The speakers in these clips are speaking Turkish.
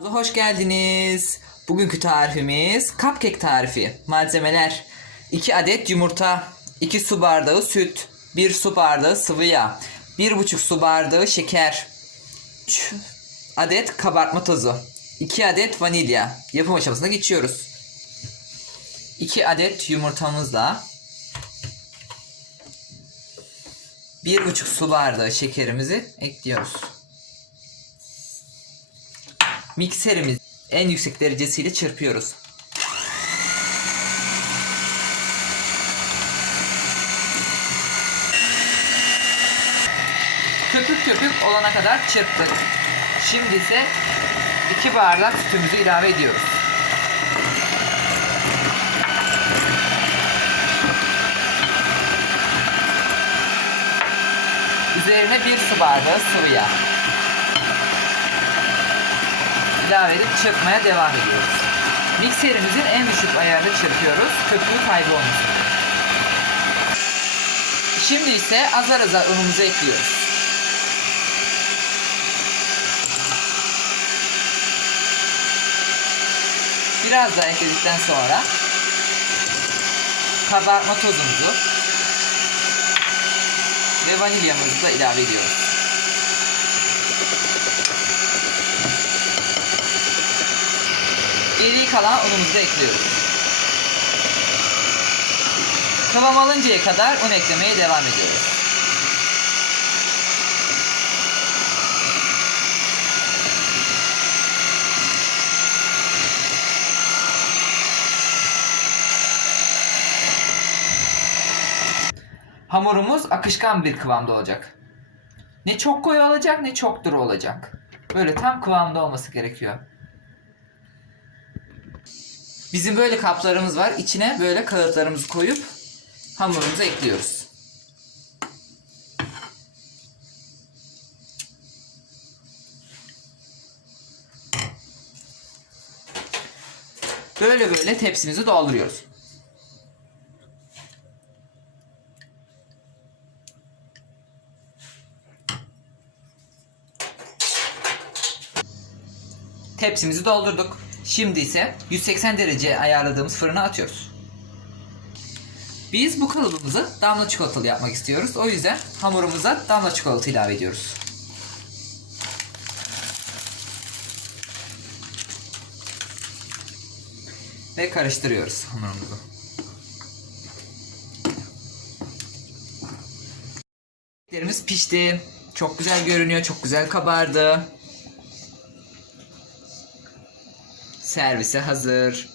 Hoş geldiniz. Bugünkü tarifimiz cupcake tarifi. Malzemeler 2 adet yumurta, 2 su bardağı süt, 1 su bardağı sıvı yağ, 1,5 su bardağı şeker, 3 adet kabartma tozu, 2 adet vanilya. Yapım aşamasına geçiyoruz. 2 adet yumurtamızla 1,5 su bardağı şekerimizi ekliyoruz. Mikserimiz en yüksek derecesiyle çırpıyoruz. Köpük köpük olana kadar çırptık. Şimdi ise 2 bardak sütümüzü ilave ediyoruz. Üzerine 1 su bardağı sıvı yağ ilave edip çırpmaya devam ediyoruz. Mikserimizin en düşük ayarda çırpıyoruz. Köpüğü kaybolmasın. Şimdi ise azar azar unumuzu ekliyoruz. Biraz daha ekledikten sonra kabartma tozumuzu ve vanilyamızı da ilave ediyoruz. Kalan unumuzu ekliyoruz. Kıvam alıncaya kadar un eklemeye devam ediyoruz. Hamurumuz akışkan bir kıvamda olacak. Ne çok koyu olacak ne çok duru olacak. Böyle tam kıvamda olması gerekiyor. Bizim böyle kaplarımız var. İçine böyle kağıtlarımızı koyup hamurumuzu ekliyoruz. Böyle böyle tepsimizi dolduruyoruz. Tepsimizi doldurduk. Şimdi ise 180 derece ayarladığımız fırına atıyoruz. Biz bu kalıbımızı damla çikolatalı yapmak istiyoruz. O yüzden hamurumuza damla çikolata ilave ediyoruz. Ve karıştırıyoruz hamurumuzu. Keklerimiz pişti. Çok güzel görünüyor. Çok güzel kabardı. Servise hazır.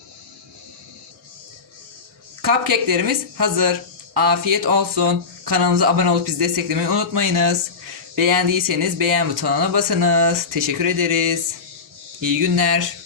Cupcake'lerimiz hazır. Afiyet olsun. Kanalımıza abone olup bizi desteklemeyi unutmayınız. Beğendiyseniz beğen butonuna basınız. Teşekkür ederiz. İyi günler.